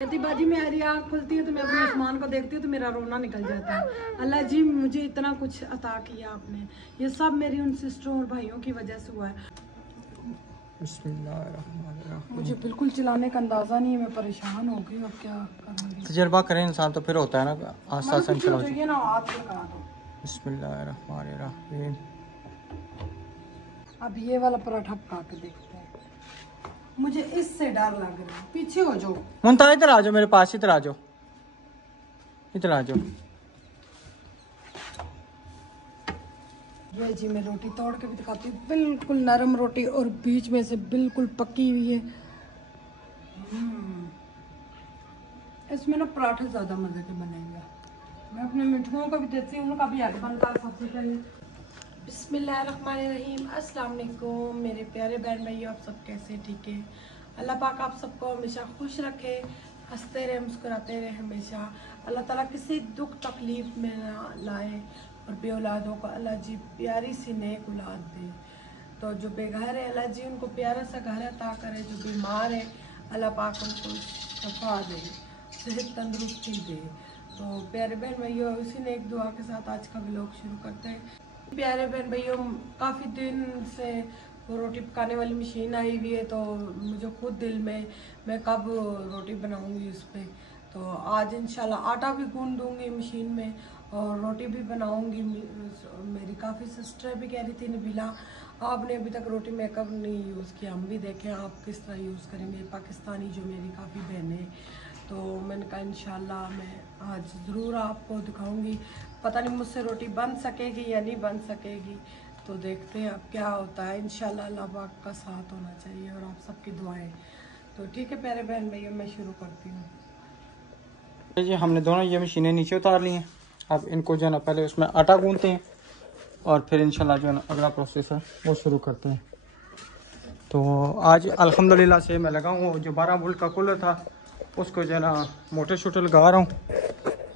कहती बाजी मेरी आँख खुलती है तो मैं अपने आसमान को देखती हूँ तो मेरा रोना निकल जाता है। अल्लाह जी मुझे इतना कुछ अता किया आपने, ये सब मेरी उन सिस्टरों और भाइयों की वजह से हुआ है। मुझे बिल्कुल चलाने का अंदाजा नहीं है, मैं परेशान हो गई। अब क्या करूँगी? तजर्बा करें इंसान तो फिर होता है ना, आस्ता आस्ता चलाओ ना हाथ से करा दो। बिस्मिल्लाहिर्रहमानिर्रहीम। अब ये वाला पराठा पका के देखते हैं। मुझे इससे डर लग रहा है। पीछे हो जाओ मुंता, इधर आ जाओ मेरे पास, इधर आ जाओ, इधर आ जाओ। ये जी मैं रोटी तोड़ के भी दिखाती हूँ, बिल्कुल नरम रोटी और बीच में से बिल्कुल पकी हुई है। इसमें ना पराठे ज्यादा मजे के बनेंगे। मैं अपने मिठुओं को भी देती हूँ, उनका भी आगे बनता है सबसे पहले। बिस्मिल्लाहिर्रहमानिर्रहीम। अस्सलाम वालेकुम मेरे प्यारे बहन भाइयों, आप सब कैसे? ठीक है। अल्लाह पाक आप सबको हमेशा खुश रखे, हंसते रहे, मुस्कुराते रहे हमेशा। अल्लाह ताला किसी दुख तकलीफ में ना लाए और बे औलादों को अल्लाह जी प्यारी सी नेक औलाद दे। तो जो बेघर है अल्लाह जी उनको प्यारा सा घर अता करे। जो बीमार है अल्लाह पाक उनको शफा दे, सेहत तंदुरुस्ती दे। तो प्यारे बहन भाइयों, इसी ने एक दुआ के साथ आज का व्लॉग शुरू करते हैं। प्यारे बहन भाइयों, काफ़ी दिन से वो रोटी पकाने वाली मशीन आई हुई है, तो मुझे खुद दिल में मैं कब रोटी बनाऊंगी उस पर। तो आज इंशाल्लाह आटा भी गूंद दूंगी मशीन में और रोटी भी बनाऊंगी। मेरी काफ़ी सिस्टर भी कह रही थी नबीला आपने अभी तक रोटी मेकअप नहीं यूज़ किया, हम भी देखें आप किस तरह यूज़ करेंगे। पाकिस्तानी जो मेरी काफ़ी बहनें, तो मैंने कहा इंशाल्लाह मैं आज ज़रूर आपको दिखाऊंगी। पता नहीं मुझसे रोटी बन सकेगी या नहीं बन सकेगी, तो देखते हैं अब क्या होता है। इंशाल्लाह अल्लाह पाक का साथ होना चाहिए और आप सबकी दुआएं। तो ठीक है प्यारे बहन भैया, मैं शुरू करती हूँ। जी हमने दोनों ये मशीनें नीचे उतार ली हैं। अब इनको जो है ना पहले उसमें आटा गूंथते हैं और फिर इंशाल्लाह जो है ना अगला प्रोसेस है वो शुरू करते हैं। तो आज अल्हम्दुलिल्लाह से मैं लगा हूँ, जो 12 वोल्ट का कूलर था उसको जो है ना मोटर शोटर लगा रहा हूँ।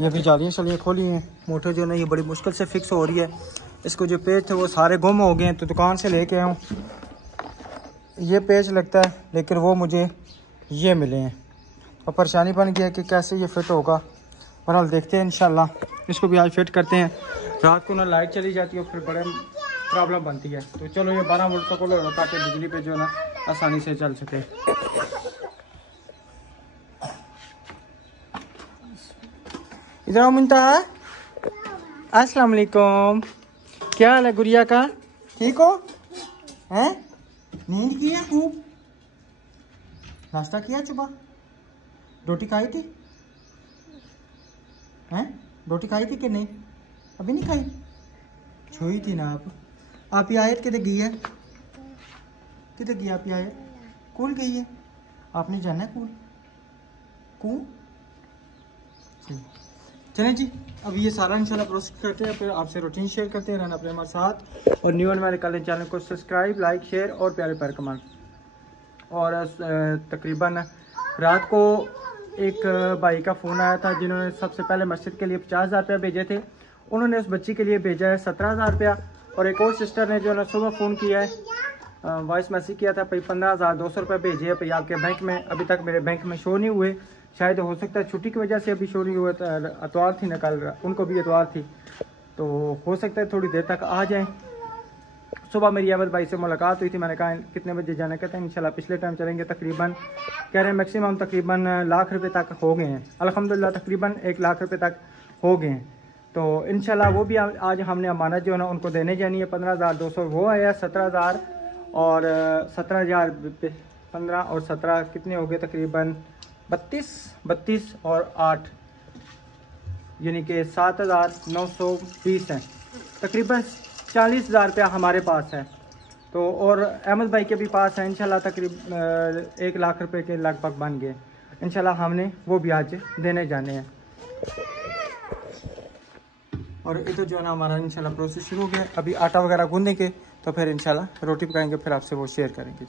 ये भी जालियाँ शलियाँ खोली हैं। मोटर जो है ना ये बड़ी मुश्किल से फिक्स हो रही है। इसको जो पेज थे वो सारे गुम हो गए हैं, तो दुकान से लेके आया हूँ। ये पेज लगता है लेकिन वो मुझे ये मिले हैं, और परेशानी बन गया कि कैसे ये फिट होगा। बहरहाल देखते हैं इंशाल्लाह, इसको भी आज फिट करते हैं। रात को ना लाइट चली जाती है और फिर बड़े प्रॉब्लम बनती है। तो चलो ये 12 वोल्ट का कूलर होता है ताकि बिजली पे जो है ना आसानी से चल सके। इधर आओ मुंता। अस्सलाम वालेकुम। क्या हाल है गुड़िया का? ठीक हो? हैं? नींद की है खूब? नाश्ता किया सुबह? रोटी खाई थी? हैं? रोटी खाई थी कि नहीं? अभी नहीं खाई? छुई थी ना आप ही आयत किधर गई है? किधर गई आप ही आयत? कूल गई है? आपने जाना है कूल? कूल? चलें जी, अब ये सारा इंशाल्लाह प्रोसेस करते हैं, फिर आपसे रूटीन शेयर करते हैं। रहना अपने हमारे साथ, और न्यू हमारे कल चैनल को सब्सक्राइब, लाइक, शेयर और प्यारे प्यारे कमेंट। और तकरीबन रात को एक भाई का फ़ोन आया था जिन्होंने सबसे पहले मस्जिद के लिए 50,000 रुपया भेजे थे। उन्होंने उस बच्ची के लिए भेजा है 17,000 रुपया। और एक और सिस्टर ने जो है सुबह फ़ोन किया है, वॉइस मैसेज किया था, भाई 15,200 रुपये भेजे है भाई आपके बैंक में। अभी तक मेरे बैंक में शो नहीं हुए, शायद हो सकता है छुट्टी की वजह से अभी शो नहीं हुआ। इतवार थी ना कल, उनको भी इतवार थी, तो हो सकता है थोड़ी देर तक आ जाएं। सुबह मेरी अवध भाई से मुलाकात हुई थी, मैंने कहा कितने बजे जाना, कहते हैं इंशाल्लाह पिछले टाइम चलेंगे। तकरीबन कह रहे हैं मैक्सिमम तकरीबन लाख रुपए तक हो गए हैं। अल्हम्दुलिल्लाह तकरीबन 1 लाख रुपए तक हो गए हैं। तो इंशाल्लाह वो भी आज हमने अमानत जो है ना उनको देने जानी है। 15,200 वो आया, 17,000 और 17,000 15 और 17 कितने हो गए? तकरीबन 32 और 8 यानी कि 7,920 हैं। तकरीबन 40,000 रुपया हमारे पास है। तो और अहमद भाई के भी पास है। इंशाल्लाह तकरीबन 1 लाख रुपए के लगभग बन गए। इंशाल्लाह हमने वो भी आज देने जाने हैं। और इधर जो है ना हमारा इंशाल्लाह प्रोसेस शुरू हो गया। अभी आटा वगैरह गूंदेंगे तो फिर इंशाल्लाह रोटी पकाएंगे, फिर आपसे वो शेयर करेंगे।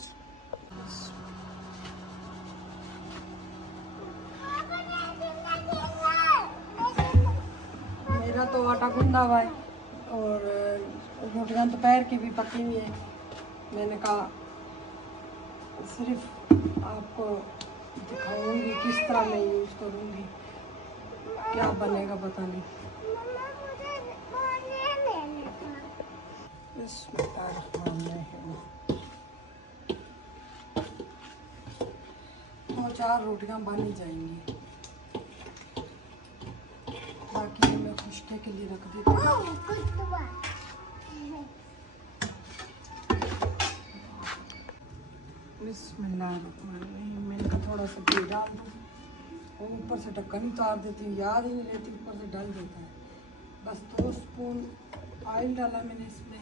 मेरा तो आटा गूंदा हुआ है और रोटियां दोपहर की भी पकी हुई है। मैंने कहा सिर्फ आपको दिखाऊंगी किस तरह मैं यूज़ करूंगी, क्या बनेगा पता नहीं। दो चार रोटियां बन ही जाएंगी, बाकी ये मैं खुश्के के लिए रख देती हूँ। बिस्मिल्लाहिर्रहमानिर्रहीम। मैंने कहा थोड़ा सा घी डाल दूँ और ऊपर से ढक्कन उतार देती हूँ, याद ही नहीं रहती, ऊपर से डल देता है। बस 2 स्पून ऑयल डाला मैंने इसमें।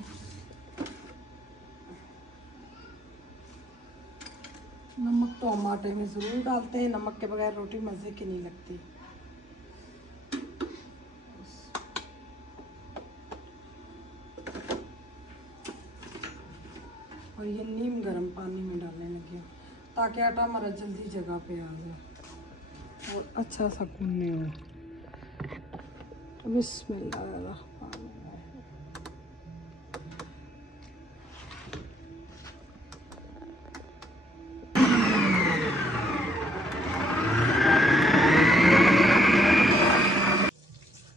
नमक तो हम आटे में ज़रूर डालते हैं, नमक के बगैर रोटी मज़े की नहीं लगती। और ये नीम गर्म पानी में डालने लगी हूँ ताकि आटा हमारा जल्दी जगह पे आ जाए और अच्छा सा गूंदने हो। बिस्मिल्लाह।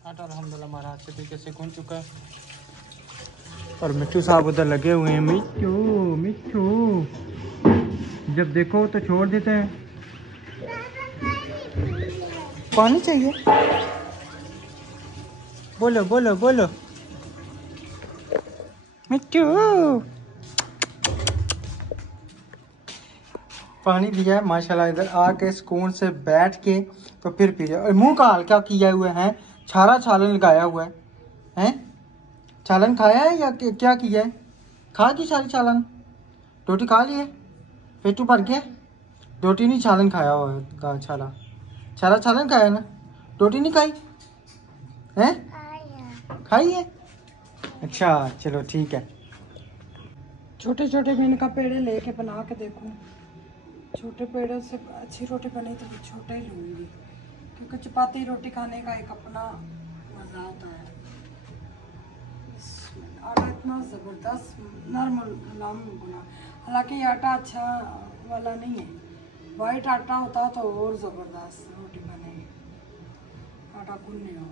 आटा अल्हम्दुलिल्लाह हमारा अच्छे तरीके से गूंद चुका है और मिट्टू साहब उधर लगे हुए हैं। मिट्टू मिट्टू जब देखो तो छोड़ देते हैं। पानी चाहिए? बोलो बोलो बोलो मिट्टू। पानी दिया है माशाल्लाह, इधर आके सुकून से बैठ के तो फिर पी जाए। और मुंह का हाल क्या किया हुआ है? छारा छालन लगाया हुआ है हैं? छालन खाया है या क्या किया है? खा की सारी छालन? रोटी खा ली है? पेट भर गया? रोटी नहीं छालन खाया हुआ है। छाला छारा छालन खाया ना, रोटी नहीं खाई है? खाई है। अच्छा चलो ठीक है। छोटे छोटे मैंने का पेड़े लेके बना के देखूं, छोटे पेड़ों से अच्छी रोटी बनी तो छोटे ही लूँगी, क्योंकि चपाती रोटी खाने का एक अपना मज़ा होता है। आटा इतना ज़बरदस्त नरम नरम गुना, हालांकि ये आटा अच्छा वाला नहीं है, वाइट आटा होता तो और ज़बरदस्त रोटी बने। आटा गूंदने हो।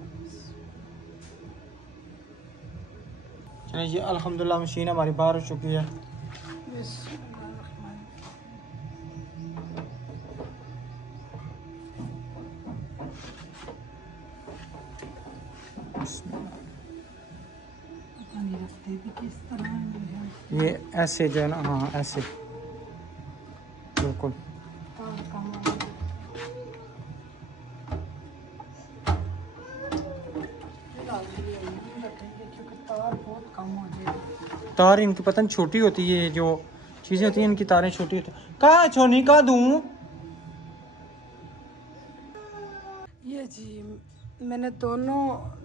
चलिए ये अल्हम्दुलिल्लाह मशीन हमारी बाहर हो चुकी है। रखते भी किस तरह ये ऐसे जो है ना, हाँ ऐसे बिल्कुल। तार इनकी पता नहीं छोटी होती है, जो चीज़ें होती हैं इनकी तारें छोटी होती हैं। कहाँ छोनी कहाँ दूँ? ये जी मैंने दोनों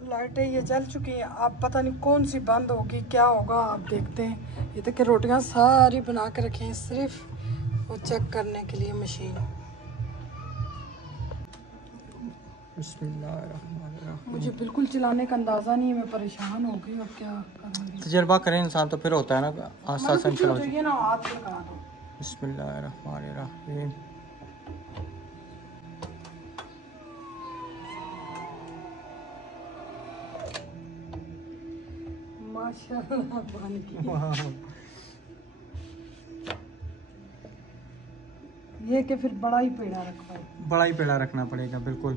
लाइटें ये जल चुकी हैं, अब पता नहीं कौन सी बंद होगी, क्या होगा आप देखते हैं। ये देखिए रोटियां सारी बना के रखी हैं सिर्फ वो चेक करने के लिए मशीन। बिस्मिल्लाहिर्रहमानिर्रहीम। मुझे बिल्कुल चलाने का अंदाज़ा नहीं है, मैं परेशान हो गई और क्या करूँगी। तजर्बा करें इंसान तो फिर होता है ना, आस्ता आस्ता चलाओ। ये ना हाथ लगा दो। बिस्मिल्लाहिर्रहमानिर्रहीम। माशाल्लाह बन गई। ये कि फिर बड़ा ही पेड़ा रखो, बड़ा ही पेड़ा रखना पड़ेगा बिल्कुल।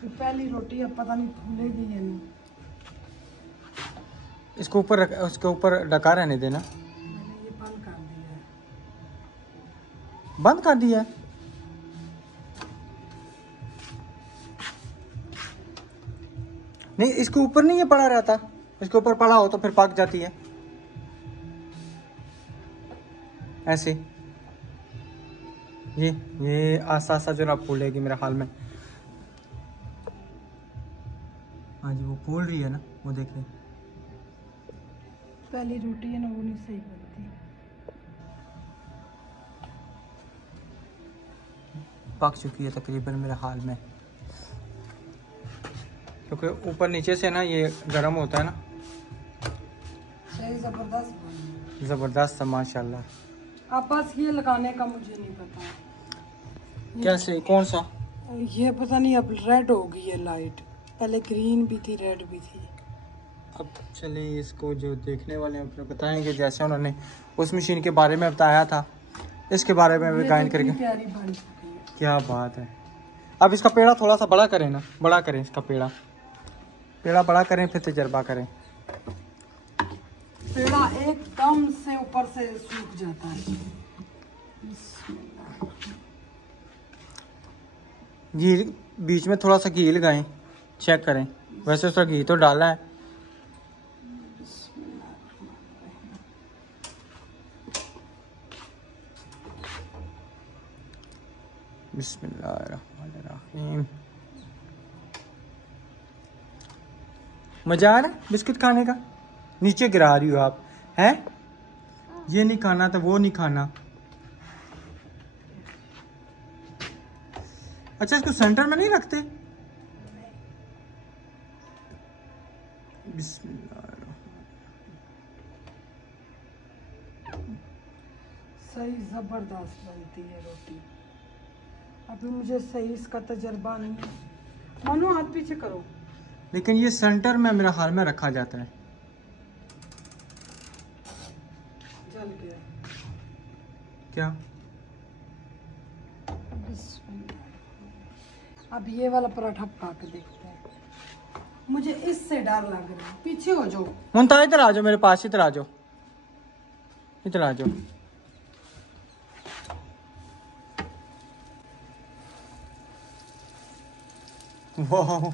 फिर पहली रोटी अब पता नहीं फूलेगी या नहीं। इसको ऊपर रख, उसके ऊपर ढका रहने देना। मैंने ये बंद कर दिया है। बंद कर दिया है? नहीं इसके ऊपर नहीं ये पड़ा रहता, इसके ऊपर पड़ा हो तो फिर पक जाती है ऐसे। ये आस्ता आस्ता जो ना फूलेगी मेरे ख्याल में। हाँ जी वो फूल रही है ना, वो देखिए। पहली रोटी है ना वो नहीं सही बनती। पक चुकी है तकरीबन मेरे हाल में, क्योंकि ऊपर नीचे से ना ये गर्म होता है ना। जबरदस्त ज़बरदस्त है माशाल्लाह। अब बस ये लगाने का मुझे नहीं पता। कैसे, कौन सा? ये पता नहीं अब रेड हो गई है लाइट, पहले ग्रीन भी थी रेड भी थी। अब चलिए इसको जो देखने वाले हैं अपने बताएंगे, जैसे उन्होंने उस मशीन के बारे में बताया था इसके बारे में भी गाइड करके। प्यारी बन चुकी है, क्या बात है। अब इसका पेड़ा थोड़ा सा बड़ा करें ना, बड़ा करें इसका पेड़ा बड़ा करें, फिर तजर्बा करें। पेड़ा एकदम से ऊपर से सूख जाता है। घी बीच में थोड़ा सा घी लगाएं, चेक करें। वैसे उसका घी तो डाला है। बिस्मिल्लाहिर्रहमानिर्रहीम। मजा आ रहा है बिस्किट खाने का? नीचे गिरा रही हो आप, हैं? ये नहीं खाना तो वो नहीं खाना। अच्छा, इसको सेंटर में नहीं रखते? सही जबरदस्त बनती है रोटी। अभी मुझे सही इसका तजर्बा नहीं है। मानो हाथ पीछे करो। लेकिन ये सेंटर में मेरा हाल में रखा जाता है। जल गया क्या? अब ये वाला पराठा पका के देखते हैं। मुझे इससे डर लग रहा है। पीछे हो जाओ मुमताज, इधर आ जाओ मेरे पास, इधर आ जाओ, इधर आ जाओ। वाह,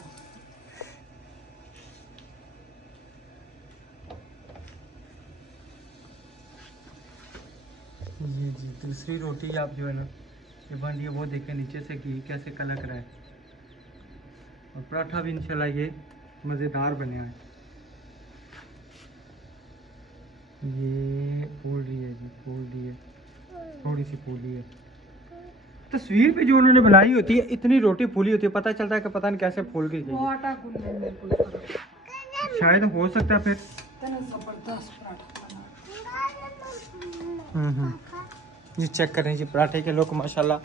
जी जी। दूसरी रोटी आप जो है ना ये बन रही है, वो देखें नीचे से घी कैसे कलक रहा है। और पराठा भी इंशाल्लाह ये मज़ेदार बने हैं। ये फूल रही है जी, फूल रही है, थोड़ी सी फूली है। तस्वीर पे जो उन्होंने बनाई होती है इतनी रोटी फूली होती है, पता चलता है कि पता नहीं कैसे फूल गई। वो आटा गूंदने में कोई फर्क नहीं। शायद हो सकता है फिर। इतना जबरदस्त पराठा हम्म। जी चेक करें जी, पराठे के लोग माशाल्लाह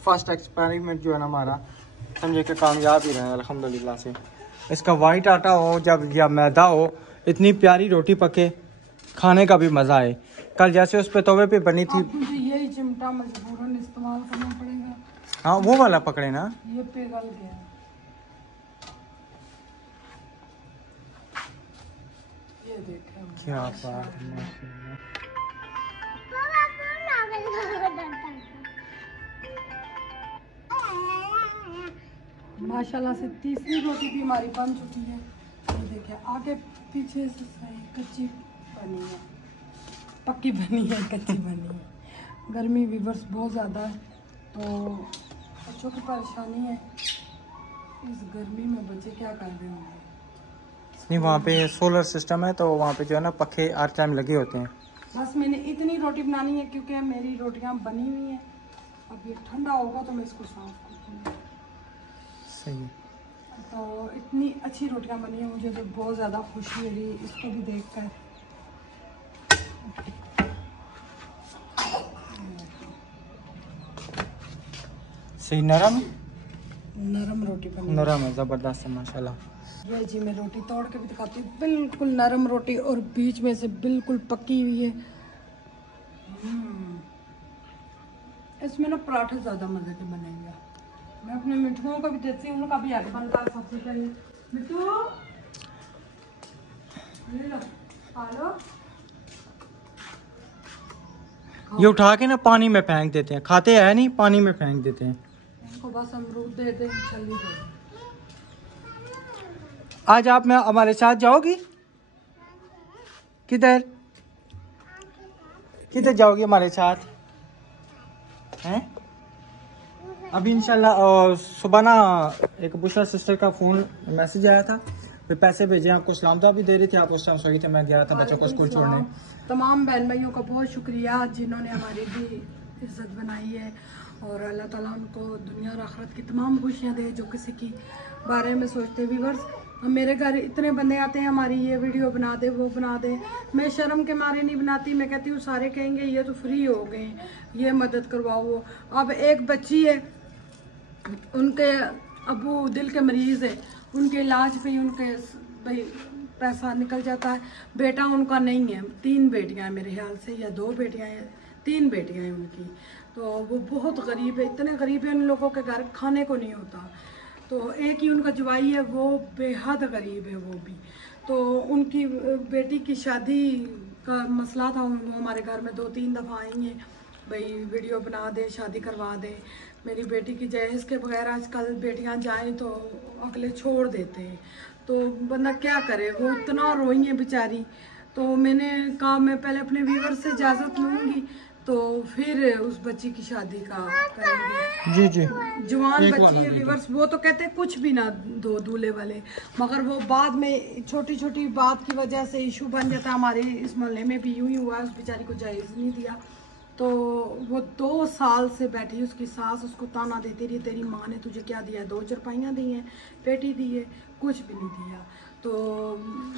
फर्स्ट एक्सपेरिमेंट जो है ना हमारा समझे कि कामयाब ही रहे अल्हम्दुलिल्लाह से। इसका वाइट आटा हो जब या मैदा हो, इतनी प्यारी रोटी पके, खाने का भी मज़ा आए। कल जैसे उस पे तवे पे बनी थी। मुझे यही चिमटा मजबूरन इस्तेमाल करना पड़ेगा। हाँ वो वाला पकड़े ना, ये पिघल गया। ये देखें क्या बात है। माशाल्लाह से तीसरी रोटी भी हमारी बन चुकी है। ये देखिए आगे पीछे से सही कच्ची बनी है, पक्की बनी है, कच्ची बनी है। गर्मी वीवर्स बहुत ज़्यादा है तो बच्चों की परेशानी है। इस गर्मी में बच्चे क्या कर रहे होंगे। नहीं वहाँ पे सोलर सिस्टम है तो वहाँ पे जो है ना पखे हर टाइम लगे होते हैं। बस मैंने इतनी रोटी बनानी है क्योंकि मेरी रोटियाँ बनी हुई हैं। अब ये ठंडा होगा तो मैं इसको साफ कर दूँगी। सही है। तो इतनी अच्छी रोटियां बनी है, मुझे तो बहुत ज़्यादा खुशी हो रही है इसको भी देखकर। सही नरम नरम रोटी बनी नरम है, ज़बरदस्त है माशाल्लाह। ये जी मैं रोटी तोड़ के भी दिखाती हूँ। बिल्कुल नरम रोटी और बीच में से बिल्कुल पकी हुई है। इसमें ना पराठे ज़्यादा मज़े के बनेंगे। मैं अपने मिठुओं को भी देती हूँ, उनका भी आगे बनता है सबसे पहले। मिठू ले लो, खा लो। ये उठा के ना पानी में फेंक देते हैं, खाते हैं नहीं, पानी में फेंक देते हैं। इनको बस अमरूद दे दें, छली दे। आज आप में हमारे साथ जाओगी? किधर किधर जाओगी हमारे साथ हैं? अभी इंशाल्लाह सुबह ना एक बुशरा सिस्टर का फ़ोन मैसेज आया था, वे पैसे भेजे, आपको सलामता भी दे रही थी। आप उस टाइम सही थे, मैं गया था बच्चों को स्कूल छोड़ने। तमाम बहन भाइयों का बहुत शुक्रिया जिन्होंने हमारी भी इज्जत बनाई है और अल्लाह ताला उनको दुनिया और आखिरत की तमाम खुशियाँ दे जो किसी की बारे में सोचते। व्यूअर्स मेरे घर इतने बंदे आते हैं हमारी ये वीडियो बना दे वो बना दे, मैं शर्म के मारे नहीं बनाती। मैं कहती हूँ सारे कहेंगे ये तो फ्री हो गए, ये मदद करवाओ वो। अब एक बच्ची है, उनके अबू दिल के मरीज़ है, उनके इलाज पे ही उनके भाई पैसा निकल जाता है। बेटा उनका नहीं है, 3 बेटियां हैं मेरे ख्याल से, या 2 बेटियां हैं, 3 बेटियां हैं उनकी। तो वो बहुत गरीब है, इतने गरीब है, उन लोगों के घर खाने को नहीं होता। तो एक ही उनका जवाई है, वो बेहद गरीब है वो भी। तो उनकी बेटी की शादी का मसला था, वो हमारे घर में 2-3 दफ़ा आई हैं, भाई वीडियो बना दे, शादी करवा दे। मेरी बेटी की जहेज़ के बगैर आजकल बेटियां जाएं तो अगले छोड़ देते हैं, तो बंदा क्या करे, वो इतना रोई है बेचारी। तो मैंने कहा मैं पहले अपने व्यूवर से इजाज़त लूँगी, तो फिर उस बच्ची की शादी का करेंगे। जी जी, जवान बच्ची है व्यूवर्स, वो तो कहते कुछ भी ना दो दूल्हे वाले, मगर वो बाद में छोटी छोटी बात की वजह से इशू बन जाता। हमारे इस मोहल्ले में भी यूं ही हुआ, उस बेचारी को जायज़ नहीं दिया। तो वो 2 साल से बैठी, उसकी सास उसको ताना देती रही, तेरी माँ ने तुझे क्या दिया, 2 चारपाइयाँ दी हैं, पेटी दी है, कुछ भी नहीं दिया। तो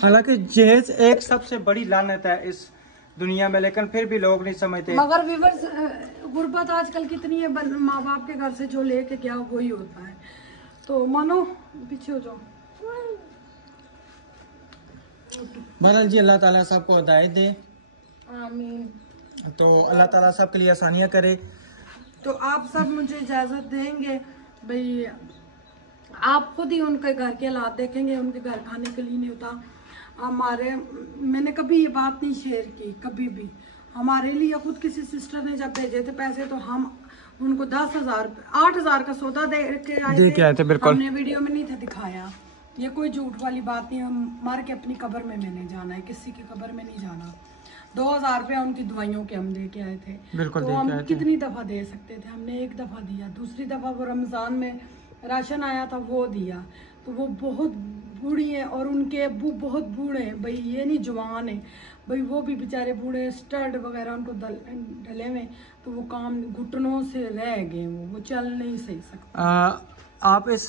हालांकि जहेज एक सबसे बड़ी लानत है इस दुनिया में, लेकिन फिर भी लोग नहीं समझते। मगर व्यूवर्स, गुर्बत आजकल कितनी है, माँ बाप के घर से जो लेके क्या वही होता है। तो मानो पीछे हो जाओ। बहरहाल जी, अल्लाह ताला सबको हिदायत दे, आमीन। तो अल्लाह ताला सबके लिए आसानियाँ करे। तो आप सब मुझे इजाज़त देंगे भाई, आप खुद ही उनके घर के हालात देखेंगे, उनके घर खाने के लिए नहीं होता। हमारे, मैंने कभी ये बात नहीं शेयर की कभी भी। हमारे लिए खुद किसी सिस्टर ने जब भेजे थे पैसे, तो हम उनको 10,000 8,000 का सौदा दे के आए थे। बिल्कुल, हमने वीडियो में नहीं था दिखाया। ये कोई झूठ वाली बात नहीं, हम मर के अपनी कब्र में मैंने जाना है, किसी की कब्र में नहीं जाना। 2,000 रुपया उनकी दवाइयों के हम दे के आए थे। बिल्कुल, तो हम कितनी दफ़ा दे सकते थे, हमने 1 दफ़ा दिया। दूसरी दफ़ा वो रमज़ान में राशन आया था वो दिया। तो वो बहुत बूढ़ी है और उनके अब्बू बहुत बूढ़े हैं भाई, ये नहीं जवान है भाई, वो भी बेचारे बूढ़े, स्टड वगैरह उनको डले में, तो वो काम घुटनों से रह गए, वो चल नहीं सही सकते। आप इस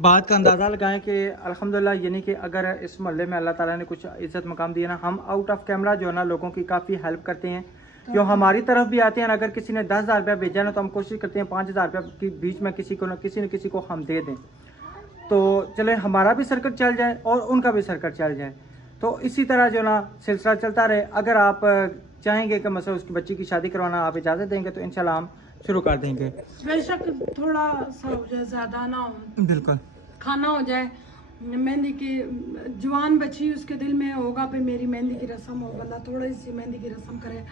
बात का अंदाज़ा लगाएं कि अल्हम्दुलिल्लाह, यानी कि अगर इस मोहल्ले में अल्लाह ताला ने कुछ इज़्ज़त मकाम दिया ना, हम आउट ऑफ कैमरा जो है ना लोगों की काफ़ी हेल्प करते हैं, जो हमारी तरफ भी आते हैं। अगर किसी ने 10,000 रुपया भेजा ना, तो हम कोशिश करते हैं 5,000 रुपया के बीच में किसी न किसी को हम दे दें, तो चले हमारा भी सर्कल चल जाए और उनका भी सर्कल चल जाए। तो इसी तरह जो ना सिलसिला चलता रहे। अगर आप चाहेंगे कि मतलब उसकी बच्ची की शादी करवाना, आप इजाज़त देंगे तो इंशाल्लाह हम शुरू कर देंगे। बेशक थोड़ा सा हो जाए, ज़्यादा ना हो, बिल्कुल खाना हो जाए। मेहंदी की जवान बच्ची, उसके दिल में होगा भाई मेरी मेहंदी की रस्म हो, बंदा थोड़ी सी मेहंदी की रस्म करे।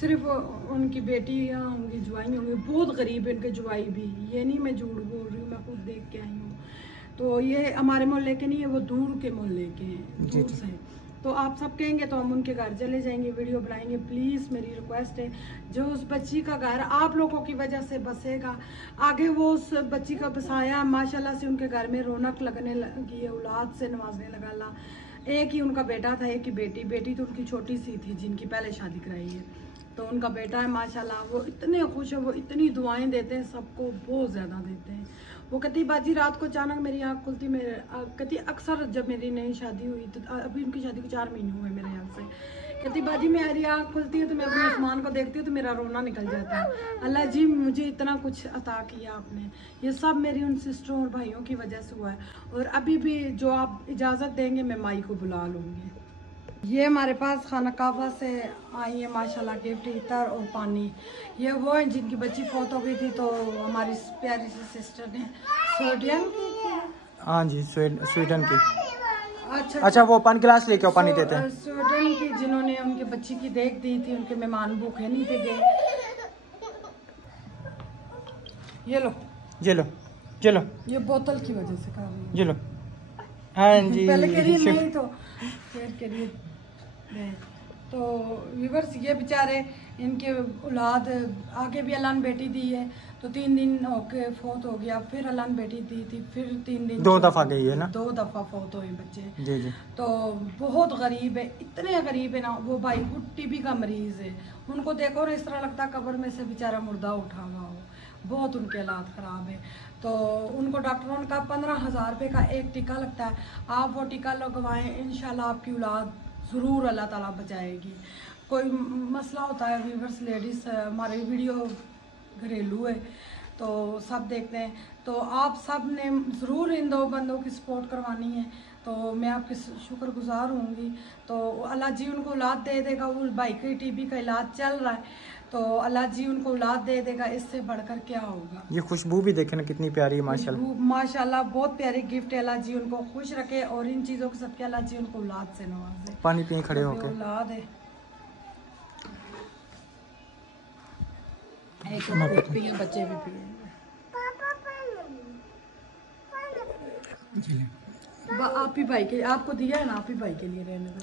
सिर्फ उनकी बेटियाँ होंगी, जुआई होंगी, बहुत गरीब है उनके जुआई भी, ये नहीं मैं झूठ बोल रही हूँ, मैं खुद देख के आई हूँ। तो ये हमारे मोहल्ले के नहीं है, वो दूर के मोहल्ले के हैं, दूर से। तो आप सब कहेंगे तो हम उनके घर चले जाएंगे, वीडियो बनाएंगे। प्लीज़ मेरी रिक्वेस्ट है, जो उस बच्ची का घर आप लोगों की वजह से बसेगा, आगे वो उस बच्ची का बसाया, माशाल्लाह से उनके घर में रौनक लगने लगी है, औलाद से नवाजने लगा अल्लाह। एक ही उनका बेटा था, एक ही बेटी, बेटी तो उनकी छोटी सी थी जिनकी पहले शादी कराई है। तो उनका बेटा है माशाल्लाह, वो इतने खुश है, वो इतनी दुआएं देते हैं सबको, बहुत ज़्यादा देते हैं। वो कहती बाजी रात को अचानक मेरी आँख खुलती, मेरे कहती अक्सर जब मेरी नई शादी हुई, तो अभी उनकी शादी को 4 महीने हुए मेरे ख्याल से, कहती बाजी मेरी आँख खुलती है तो मैं अपने आसमान को देखती हूँ तो मेरा रोना निकल जाता है। अल्लाह जी मुझे इतना कुछ अता किया आपने, ये सब मेरी उन सिस्टरों और भाइयों की वजह से हुआ है। और अभी भी जो आप इजाज़त देंगे मैं माई को बुला लूँगी। ये हमारे पास खाना काबा से आई है माशाल्लाह गिफ्ट, इतर और पानी। ये वो हैं जिनकी बच्ची फौत हो गई थी, तो हमारी प्यारी सी सिस्टर ने स्वीडन की, हाँ जी स्वीडन की, अच्छा वो पानी गिलास लेके आओ, पानी देते हैं। स्वीडन की, जिन्होंने उनकी बच्ची की देख दी थी, उनके मेहमान भूखे नहीं थे गए। ये लो चलो ये बोतल की वजह से कर रही है, चलो हाँ जी पहले के लिए नहीं तो फिर के लिए। तो व्यूअर्स, ये बेचारे इनके औलाद आगे भी अल्लाह ने बेटी दी है, तो 3 दिन होके फौत हो गया, फिर अल्लाह ने बेटी दी थी, फिर 3 दिन 2 दफ़ा गई है ना, 2 दफ़ा फौत हुए बच्चे। जी जी। तो बहुत गरीब है, इतने गरीब है ना, वो भाई टीबी का मरीज है, उनको देखो ना इस तरह लगता कब्र में से बेचारा मुर्दा उठा हुआ हो। बहुत उनके हालात ख़राब है। तो उनको डॉक्टरों ने कहा 15,000 रुपये का एक टीका लगता है, आप वो टीका लगवाएं, इंशाल्लाह आपकी औलाद ज़रूर अल्लाह ताला बचाएगी। कोई मसला होता है वीवर्स लेडीज़, हमारी वीडियो घरेलू है तो सब देखते हैं, तो आप सब ने ज़रूर इन 2 बंदों की सपोर्ट करवानी है। तो मैं आपकी शुक्रगुजार होंगी। तो अल्लाह जी उनको औलाद दे देगा। वो भाई की टीबी का इलाज चल रहा है, तो अल्लाह जी उनको औलाद दे देगा, इससे बढ़कर क्या होगा। ये खुशबू भी देखें ना कितनी प्यारी है माशाल्लाह। माशाल्लाह बहुत प्यारी गिफ्ट है। अल्लाह जी उनको खुश रखे और इन चीज़ों के सबके अल्लाह जी उनको औलाद से नवाजे। पानी पिए खड़े होके। औलाद है बच्चे भी पिए। आप ही भाई के, आपको दिया है ना, आप ही भाई के लिए रहने दो।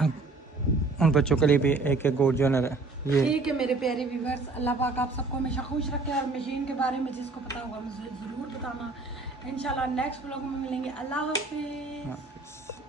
अब उन बच्चों के लिए भी एक एक गोद जो है ना ये ठीक है मेरे प्यारे व्यूअर्स, अल्लाह पाक आप सबको हमेशा खुश रखे। और मशीन के बारे में जिसको पता होगा मुझे ज़रूर बताना। इंशाल्लाह नेक्स्ट व्लॉग में मिलेंगे। अल्लाह हाफिज़।